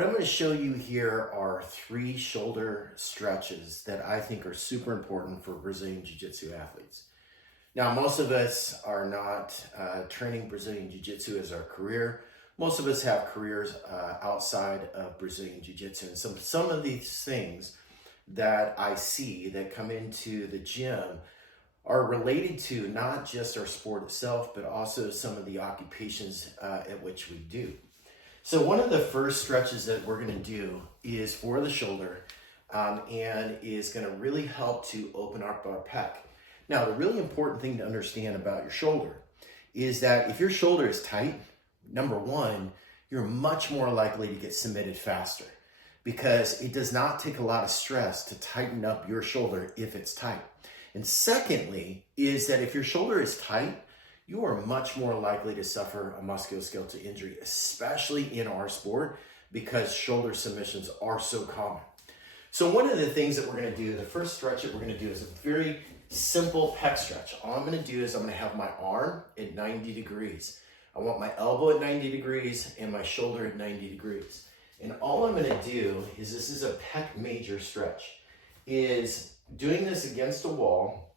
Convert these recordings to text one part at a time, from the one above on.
what I'm going to show you here are 3 shoulder stretches that I think are super important for Brazilian Jiu-Jitsu athletes. Now, most of us are not training Brazilian Jiu-Jitsu as our career. Most of us have careers outside of Brazilian Jiu-Jitsu. And some of these things that I see that come into the gym are related to not just our sport itself, but also some of the occupations at which we do. So one of the first stretches that we're going to do is for the shoulder and is going to really help to open up our pec. Now, the really important thing to understand about your shoulder is that if your shoulder is tight, number one, you're much more likely to get submitted faster because it does not take a lot of stress to tighten up your shoulder if it's tight. And secondly, is that if your shoulder is tight, you are much more likely to suffer a musculoskeletal injury, especially in our sport, because shoulder submissions are so common. So one of the things that we're going to do, the first stretch that we're going to do is a very simple pec stretch. All I'm going to do is I'm going to have my arm at 90 degrees. I want my elbow at 90 degrees and my shoulder at 90 degrees. And all I'm going to do is, this is a pec major stretch, is doing this against a wall,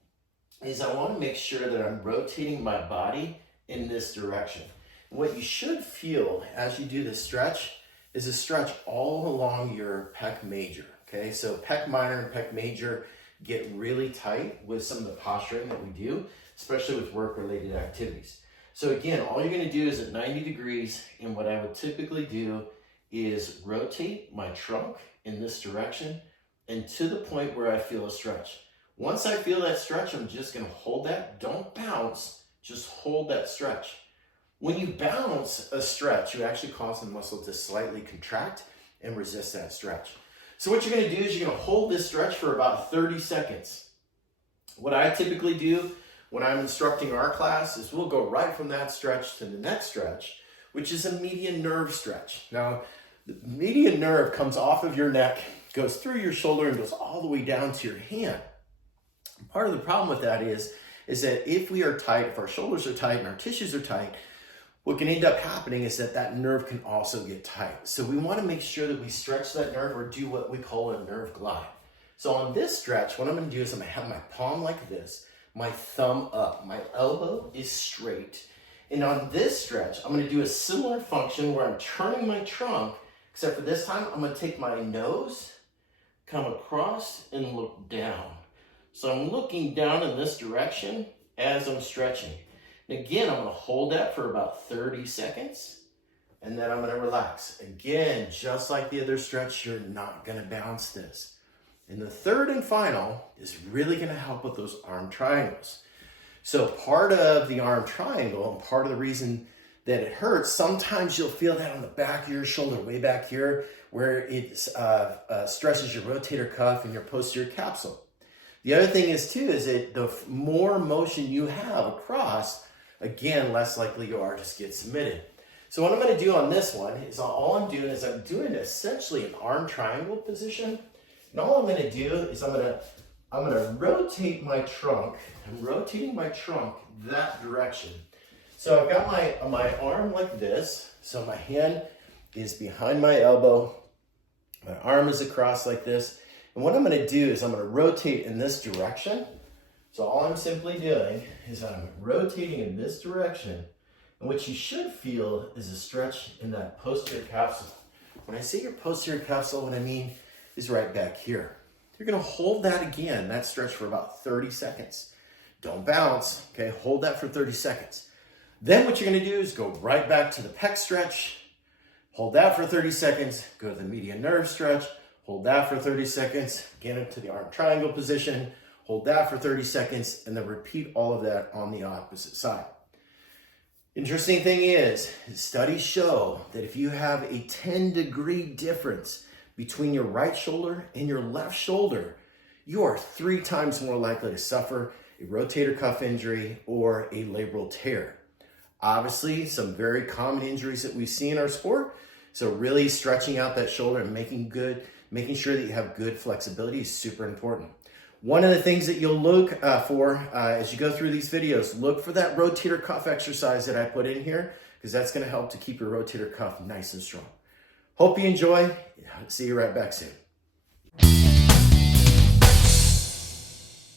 is I want to make sure that I'm rotating my body in this direction. And what you should feel as you do this stretch is a stretch all along your pec major. Okay, so pec minor and pec major get really tight with some of the posturing that we do, especially with work-related activities. So again, all you're going to do is at 90 degrees, and what I would typically do is rotate my trunk in this direction and to the point where I feel a stretch. Once I feel that stretch, I'm just going to hold that. Don't bounce, just hold that stretch. When you bounce a stretch, you actually cause the muscle to slightly contract and resist that stretch. So what you're going to do is you're going to hold this stretch for about 30 seconds. What I typically do when I'm instructing our class is we'll go right from that stretch to the next stretch, which is a median nerve stretch. Now, the median nerve comes off of your neck, goes through your shoulder, and goes all the way down to your hand. Part of the problem with that is that if we are tight, if our shoulders are tight and our tissues are tight, what can end up happening is that nerve can also get tight. So we want to make sure that we stretch that nerve or do what we call a nerve glide. So on this stretch, what I'm going to do is I'm going to have my palm like this, my thumb up, my elbow is straight. And on this stretch, I'm going to do a similar function where I'm turning my trunk, except for this time, I'm going to take my nose, come across, and look down. So I'm looking down in this direction as I'm stretching. And again, I'm going to hold that for about 30 seconds, and then I'm going to relax. Again, just like the other stretch, you're not going to bounce this. And the third and final is really going to help with those arm triangles. So part of the arm triangle, and part of the reason that it hurts, sometimes you'll feel that on the back of your shoulder, way back here, where it stresses your rotator cuff and your posterior capsule. The other thing is too, is that the more motion you have across, again, less likely you are to get submitted. So what I'm going to do on this one is all I'm doing is I'm doing essentially an arm triangle position. And all I'm going to do is I'm going to rotate my trunk. I'm rotating my trunk that direction. So I've got my arm like this. So my hand is behind my elbow. My arm is across like this. And what I'm going to do is I'm going to rotate in this direction. So all I'm simply doing is I'm rotating in this direction. And what you should feel is a stretch in that posterior capsule. When I say your posterior capsule, what I mean is right back here. You're going to hold that again, that stretch for about 30 seconds. Don't bounce, okay? Hold that for 30 seconds. Then what you're going to do is go right back to the pec stretch. Hold that for 30 seconds. Go to the median nerve stretch. Hold that for 30 seconds. Get into the arm triangle position. Hold that for 30 seconds, and then repeat all of that on the opposite side. Interesting thing is, studies show that if you have a 10-degree difference between your right shoulder and your left shoulder, you are 3 times more likely to suffer a rotator cuff injury or a labral tear. Obviously, some very common injuries that we see in our sport. So really stretching out that shoulder and making sure that you have good flexibility is super important. One of the things that you'll look for as you go through these videos, look for that rotator cuff exercise that I put in here, because that's going to help to keep your rotator cuff nice and strong. Hope you enjoy. See you right back soon.